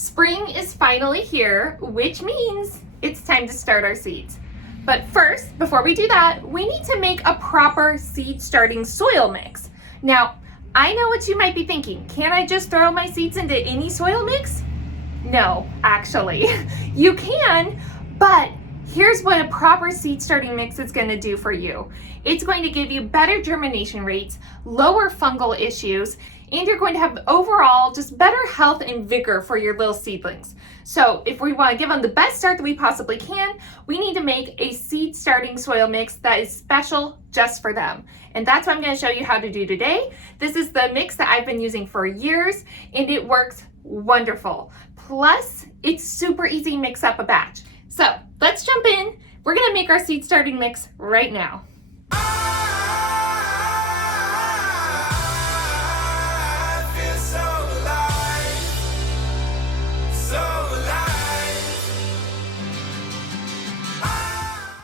Spring is finally here, which means it's time to start our seeds. But first, before we do that, we need to make a proper seed starting soil mix. Now, I know what you might be thinking. Can I just throw my seeds into any soil mix? No, actually. You can, but here's what a proper seed starting mix is going to do for you. It's going to give you better germination rates, lower fungal issues, and you're going to have overall just better health and vigor for your little seedlings. So if we want to give them the best start that we possibly can, we need to make a seed starting soil mix that is special just for them. And that's what I'm going to show you how to do today. This is the mix that I've been using for years, and it works wonderful. Plus, it's super easy to mix up a batch. So let's jump in. We're going to make our seed starting mix right now.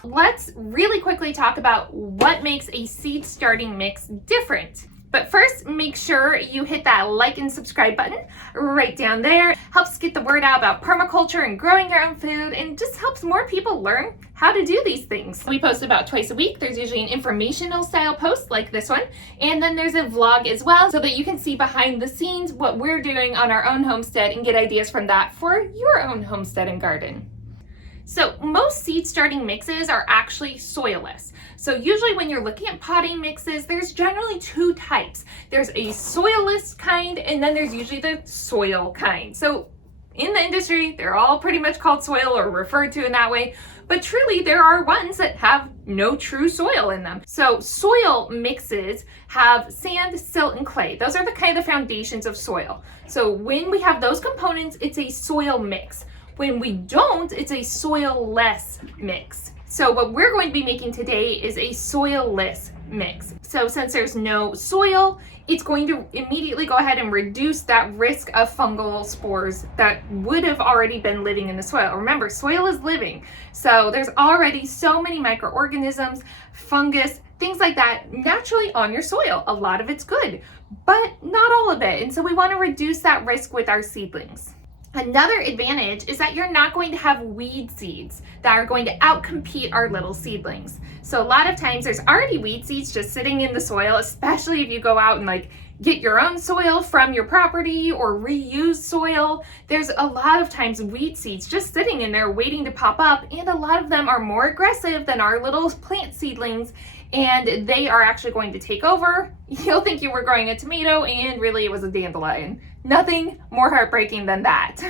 Let's really quickly talk about what makes a seed starting mix different. But first, make sure you hit that like and subscribe button right down there. Helps get the word out about permaculture and growing your own food, and just helps more people learn how to do these things. We post about twice a week. There's usually an informational style post like this one, and then there's a vlog as well, so that you can see behind the scenes what we're doing on our own homestead and get ideas from that for your own homestead and garden. So most seed starting mixes are actually soilless. So usually when you're looking at potting mixes, there's generally two types. There's a soilless kind, and then there's usually the soil kind. So in the industry, they're all pretty much called soil or referred to in that way. But truly, there are ones that have no true soil in them. So soil mixes have sand, silt, and clay. Those are the kind of the foundations of soil. So when we have those components, it's a soil mix. When we don't, it's a soil-less mix. So what we're going to be making today is a soil-less mix. So since there's no soil, it's going to immediately go ahead and reduce that risk of fungal spores that would have already been living in the soil. Remember, soil is living. So there's already so many microorganisms, fungus, things like that naturally on your soil. A lot of it's good, but not all of it. And so we want to reduce that risk with our seedlings. Another advantage is that you're not going to have weed seeds that are going to outcompete our little seedlings. So a lot of times there's already weed seeds just sitting in the soil, especially if you go out and get your own soil from your property or reuse soil. There's a lot of times weed seeds just sitting in there waiting to pop up, and a lot of them are more aggressive than our little plant seedlings, and they are actually going to take over. You'll think you were growing a tomato, and really it was a dandelion. Nothing more heartbreaking than that.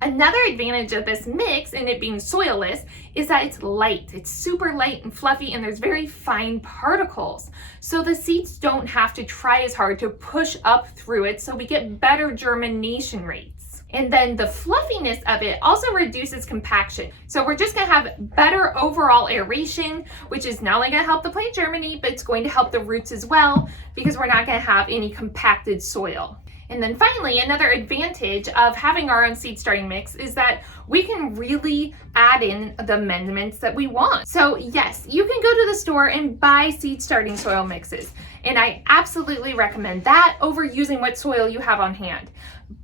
Another advantage of this mix, and it being soilless, is that it's light. It's super light and fluffy, and there's very fine particles. So the seeds don't have to try as hard to push up through it, so we get better germination rates. And then the fluffiness of it also reduces compaction. So we're just gonna have better overall aeration, which is not only gonna help the plant germinate, but it's going to help the roots as well, because we're not gonna have any compacted soil. And then finally, another advantage of having our own seed starting mix is that we can really add in the amendments that we want. So yes, you can go to the store and buy seed starting soil mixes. And I absolutely recommend that over using what soil you have on hand.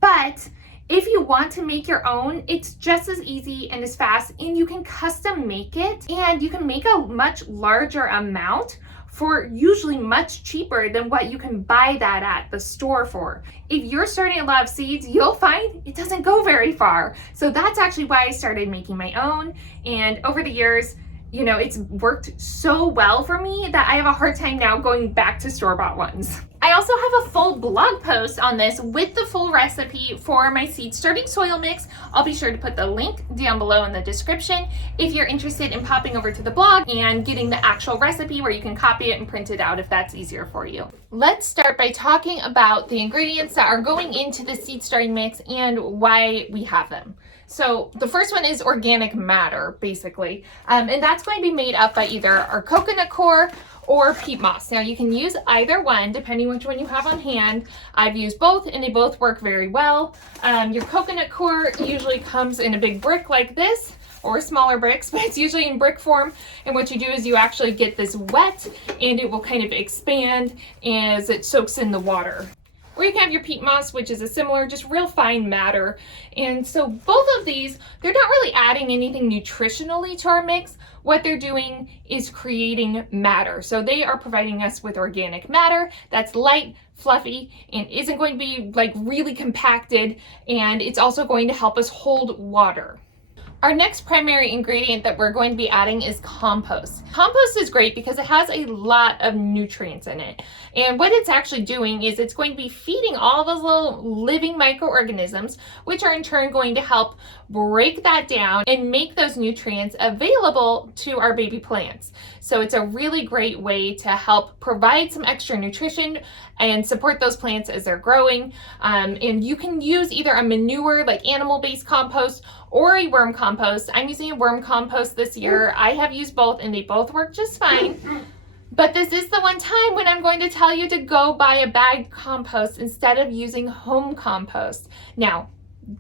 But if you want to make your own, it's just as easy and as fast, and you can custom make it, and you can make a much larger amount for usually much cheaper than what you can buy that at the store for. If you're starting a lot of seeds, you'll find it doesn't go very far. So that's actually why I started making my own. And over the years, it's worked so well for me that I have a hard time now going back to store-bought ones. I also have a full blog post on this with the full recipe for my seed starting soil mix. I'll be sure to put the link down below in the description if you're interested in popping over to the blog and getting the actual recipe where you can copy it and print it out if that's easier for you. Let's start by talking about the ingredients that are going into the seed starting mix and why we have them. So the first one is organic matter, basically, and that's going to be made up by either our coconut coir or peat moss. Now you can use either one depending which one you have on hand. I've used both and they both work very well. Your coconut coir usually comes in a big brick like this, or smaller bricks, but it's usually in brick form. And what you do is you actually get this wet and it will kind of expand as it soaks in the water. Or you can have your peat moss, which is a similar, just real fine matter. And so both of these, they're not really adding anything nutritionally to our mix. What they're doing is creating matter. So they are providing us with organic matter that's light, fluffy, and isn't going to be like really compacted. And it's also going to help us hold water. Our next primary ingredient that we're going to be adding is compost. Compost is great because it has a lot of nutrients in it. And what it's actually doing is it's going to be feeding all those little living microorganisms, which are in turn going to help break that down and make those nutrients available to our baby plants. So it's a really great way to help provide some extra nutrition and support those plants as they're growing. And you can use either a manure, like animal-based compost, or a worm compost. I'm using a worm compost this year. I have used both and they both work just fine. But this is the one time when I'm going to tell you to go buy a bagged compost instead of using home compost. Now,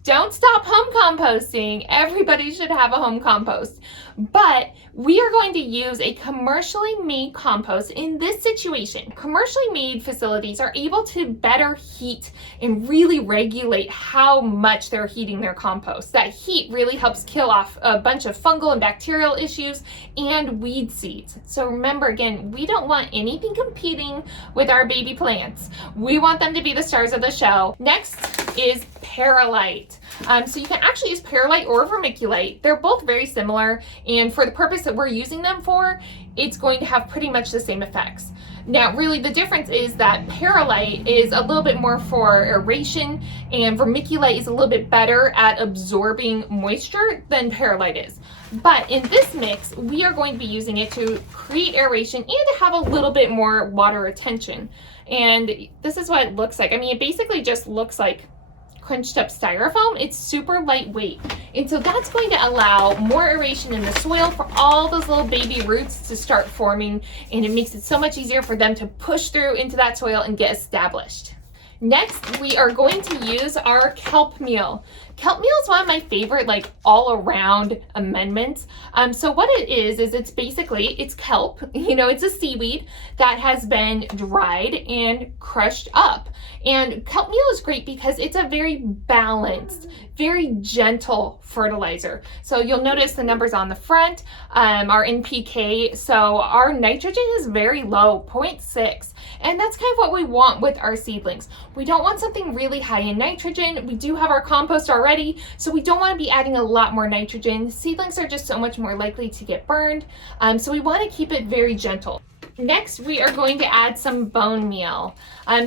don't stop home composting. Everybody should have a home compost. But we are going to use a commercially made compost in this situation. Commercially made facilities are able to better heat and really regulate how much they're heating their compost. That heat really helps kill off a bunch of fungal and bacterial issues and weed seeds. So remember, again, we don't want anything competing with our baby plants. We want them to be the stars of the show. Next is perlite. So you can actually use perlite or vermiculite. They're both very similar, and for the purpose that we're using them for, it's going to have pretty much the same effects. Now, really the difference is that perlite is a little bit more for aeration, and vermiculite is a little bit better at absorbing moisture than perlite is. But in this mix, we are going to be using it to create aeration and to have a little bit more water retention. And this is what it looks like. I mean, it basically just looks like crunched up styrofoam. It's super lightweight, and so that's going to allow more aeration in the soil for all those little baby roots to start forming, and it makes it so much easier for them to push through into that soil and get established. Next, we are going to use our kelp meal. Kelp meal is one of my favorite, like, all-around amendments. So what it is it's basically, it's kelp, it's a seaweed that has been dried and crushed up. And kelp meal is great because it's a very balanced, very gentle fertilizer. So you'll notice the numbers on the front are NPK. So our nitrogen is very low, 0.6. And that's kind of what we want with our seedlings. We don't want something really high in nitrogen. We do have our compost already, so we don't want to be adding a lot more nitrogen. Seedlings are just so much more likely to get burned. So we want to keep it very gentle. Next, we are going to add some bone meal.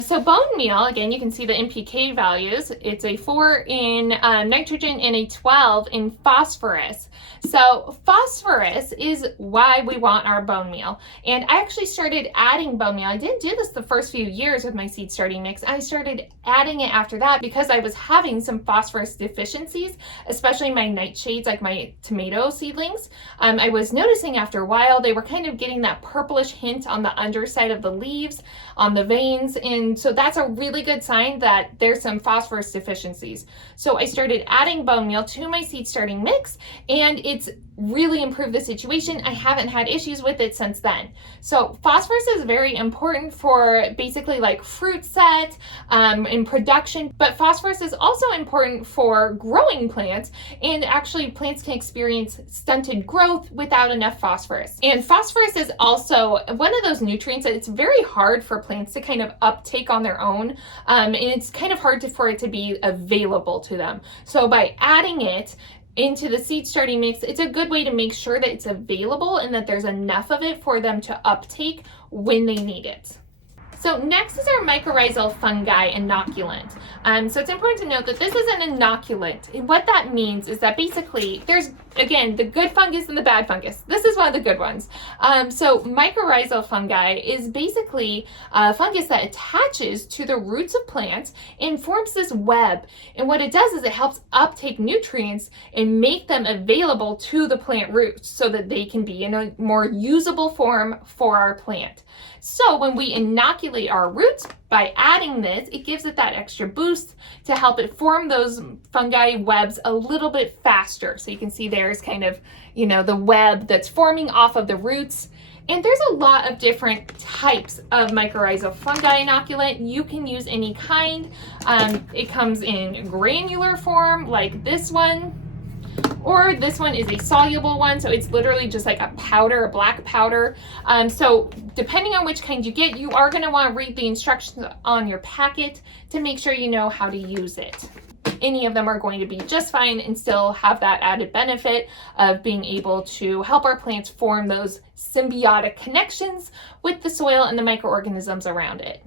So bone meal, again, you can see the NPK values. It's a 4 in nitrogen and a 12 in phosphorus. So phosphorus is why we want our bone meal. And I actually started adding bone meal. I didn't do this the first few years with my seed starting mix. I started adding it after that because I was having some phosphorus deficiencies, especially my nightshades, like my tomato seedlings. I was noticing after a while they were kind of getting that purplish hint on the underside of the leaves, on the veins, and so that's a really good sign that there's some phosphorus deficiencies. So I started adding bone meal to my seed starting mix, and it's really improved the situation. I haven't had issues with it since then. So phosphorus is very important for basically like fruit set in production, but phosphorus is also important for growing plants, and actually plants can experience stunted growth without enough phosphorus. And phosphorus is also one of those nutrients that it's very hard for plants to kind of uptake on their own, and it's kind of hard for it to be available to them. So by adding it into the seed starting mix, it's a good way to make sure that it's available and that there's enough of it for them to uptake when they need it. So next is our mycorrhizal fungi inoculant. So it's important to note that this is an inoculant. And what that means is that basically there's, again, the good fungus and the bad fungus. This is one of the good ones. So mycorrhizal fungi is basically a fungus that attaches to the roots of plants and forms this web. And what it does is it helps uptake nutrients and make them available to the plant roots so that they can be in a more usable form for our plant. So when we inoculate our roots by adding this, it gives it that extra boost to help it form those fungi webs a little bit faster. So you can see there's kind of, the web that's forming off of the roots. And there's a lot of different types of mycorrhizal fungi inoculant. You can use any kind. It comes in granular form like this one, or this one is a soluble one, so it's literally just like a powder, a black powder. So depending on which kind you get, you are going to want to read the instructions on your packet to make sure you know how to use it. Any of them are going to be just fine and still have that added benefit of being able to help our plants form those symbiotic connections with the soil and the microorganisms around it.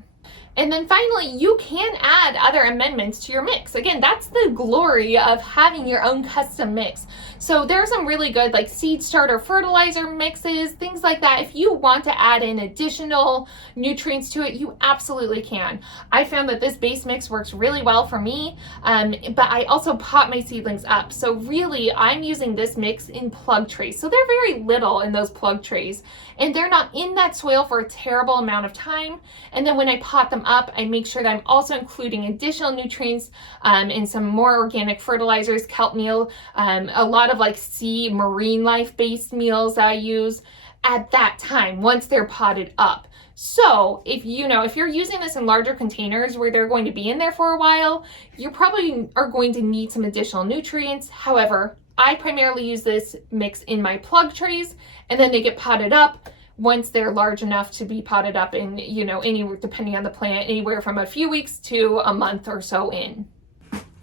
And then finally, you can add other amendments to your mix. Again, that's the glory of having your own custom mix. So there are some really good like seed starter fertilizer mixes, things like that. If you want to add in additional nutrients to it, you absolutely can. I found that this base mix works really well for me, but I also pot my seedlings up. So really, I'm using this mix in plug trays. So they're very little in those plug trays, and they're not in that soil for a terrible amount of time. And then when I pot them up, I make sure that I'm also including additional nutrients in some more organic fertilizers, kelp meal, a lot of like sea marine life based meals that I use at that time once they're potted up. So if you're using this in larger containers where they're going to be in there for a while, you probably are going to need some additional nutrients. However, I primarily use this mix in my plug trays, and then they get potted up once they're large enough to be potted up in, depending on the plant, anywhere from a few weeks to a month or so in.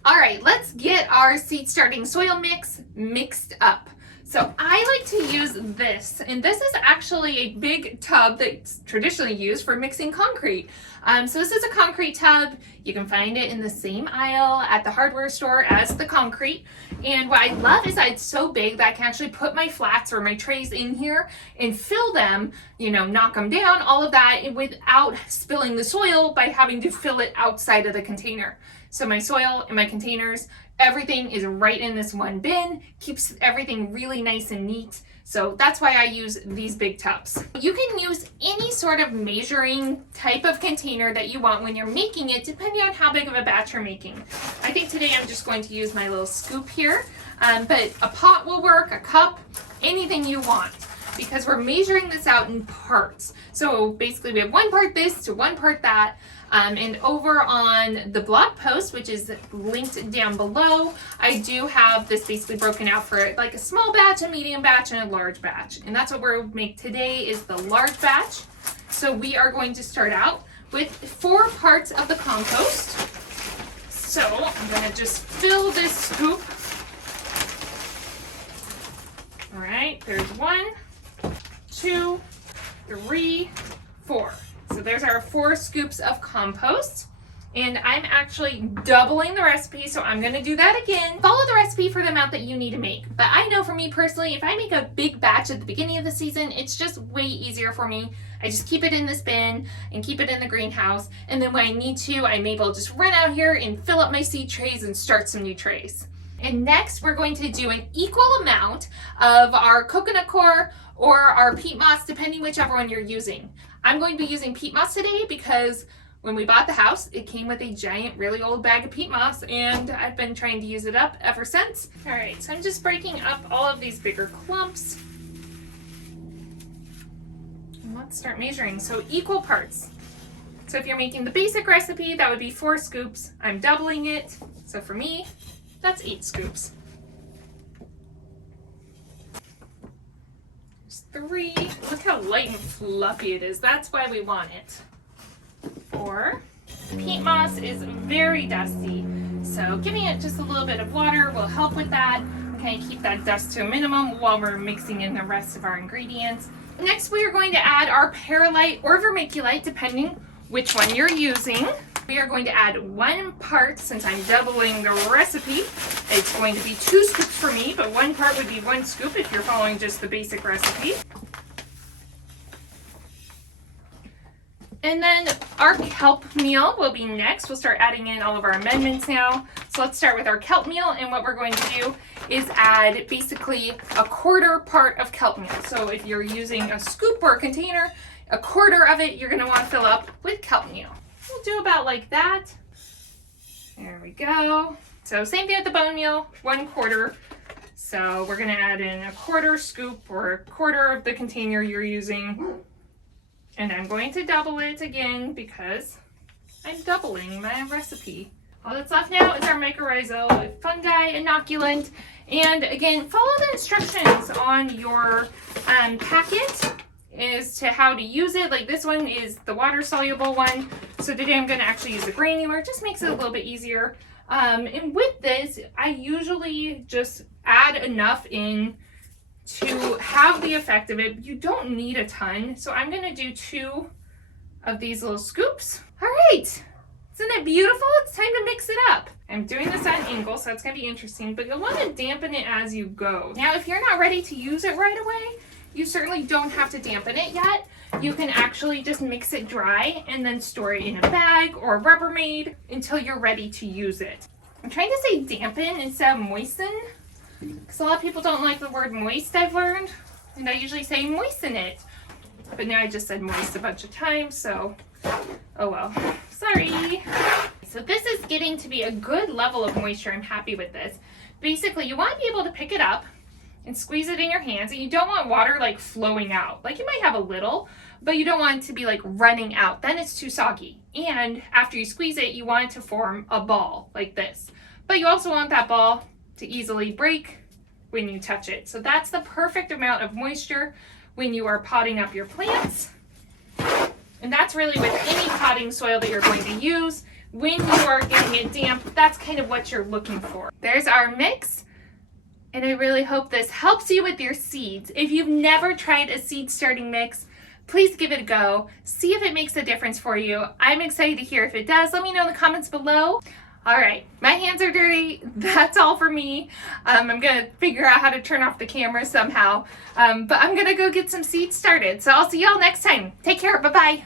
All right, let's get our seed starting soil mix mixed up. So I like to use this, and this is actually a big tub that's traditionally used for mixing concrete. So this is a concrete tub. You can find it in the same aisle at the hardware store as the concrete. And what I love is that it's so big that I can actually put my flats or my trays in here and fill them, knock them down, all of that without spilling the soil by having to fill it outside of the container. So my soil and my containers, everything is right in this one bin, keeps everything really nice and neat. So that's why I use these big tubs. You can use any sort of measuring type of container that you want when you're making it, depending on how big of a batch you're making. I think today I'm just going to use my little scoop here, but a pot will work, a cup, anything you want, because we're measuring this out in parts. So basically we have 1 part this to 1 part that. And over on the blog post, which is linked down below, I do have this basically broken out for like a small batch, a medium batch, and a large batch. And that's what we'll make today is the large batch. So we are going to start out with 4 parts of the compost. So I'm going to just fill this scoop. All right, there's 1, 2, 3, 4. So there's our 4 scoops of compost, and I'm actually doubling the recipe, so I'm going to do that again. Follow the recipe for the amount that you need to make, but I know for me personally, if I make a big batch at the beginning of the season, it's just way easier for me. I just keep it in this bin and keep it in the greenhouse, and then when I need to, I'm able to just run out here and fill up my seed trays and start some new trays. And next, we're going to do an equal amount of our coconut coir or our peat moss, depending whichever one you're using. I'm going to be using peat moss today because when we bought the house, it came with a giant, really old bag of peat moss, and I've been trying to use it up ever since. All right, so I'm just breaking up all of these bigger clumps. And let's start measuring. So equal parts. So if you're making the basic recipe, that would be 4 scoops. I'm doubling it. So for me, that's 8 scoops. There's 3. Look how light and fluffy it is. That's why we want it. 4. Peat moss is very dusty, so giving it just a little bit of water will help with that. Kind of keep that dust to a minimum while we're mixing in the rest of our ingredients. Next, we are going to add our perlite or vermiculite, depending which one you're using. We are going to add 1 part, since I'm doubling the recipe. It's going to be 2 scoops for me, but 1 part would be 1 scoop if you're following just the basic recipe. And then our kelp meal will be next. We'll start adding in all of our amendments now. So let's start with our kelp meal, and what we're going to do is add basically a 1/4 part of kelp meal. So if you're using a scoop or a container, a 1/4 of it you're going to want to fill up with kelp meal. We'll do about like that. There we go. So same thing with the bone meal, 1/4 So we're gonna add in a quarter scoop or a quarter of the container you're using. And I'm going to double it again because I'm doubling my recipe. All that's left now is our mycorrhizal fungi inoculant. And again, follow the instructions on your packet as to how to use it. Like this one is the water soluble one. So today I'm gonna actually use the granular. It just makes it a little bit easier. And with this, I usually just add enough in to have the effect of it. You don't need a ton. So I'm gonna do 2 of these little scoops. All right, isn't it beautiful? It's time to mix it up. I'm doing this at an angle, so it's gonna be interesting, but you'll wanna dampen it as you go. Now, if you're not ready to use it right away, you certainly don't have to dampen it yet. You can actually just mix it dry and then store it in a bag or Rubbermaid until you're ready to use it. I'm trying to say dampen instead of moisten, because a lot of people don't like the word moist, I've learned, and I usually say moisten it. But now I just said moist a bunch of times, so oh well, sorry. So this is getting to be a good level of moisture. I'm happy with this. Basically, you want to be able to pick it up and squeeze it in your hands, and you don't want water like flowing out. Like you might have a little, but you don't want it to be like running out. Then it's too soggy. And after you squeeze it, you want it to form a ball like this. But you also want that ball to easily break when you touch it. So that's the perfect amount of moisture when you are potting up your plants. And that's really with any potting soil that you're going to use. When you are getting it damp, that's kind of what you're looking for. There's our mix. And I really hope this helps you with your seeds. If you've never tried a seed starting mix, please give it a go. See if it makes a difference for you. I'm excited to hear if it does. Let me know in the comments below. All right, my hands are dirty. That's all for me. I'm gonna figure out how to turn off the camera somehow. But I'm gonna go get some seeds started. So I'll see y'all next time. Take care, bye-bye.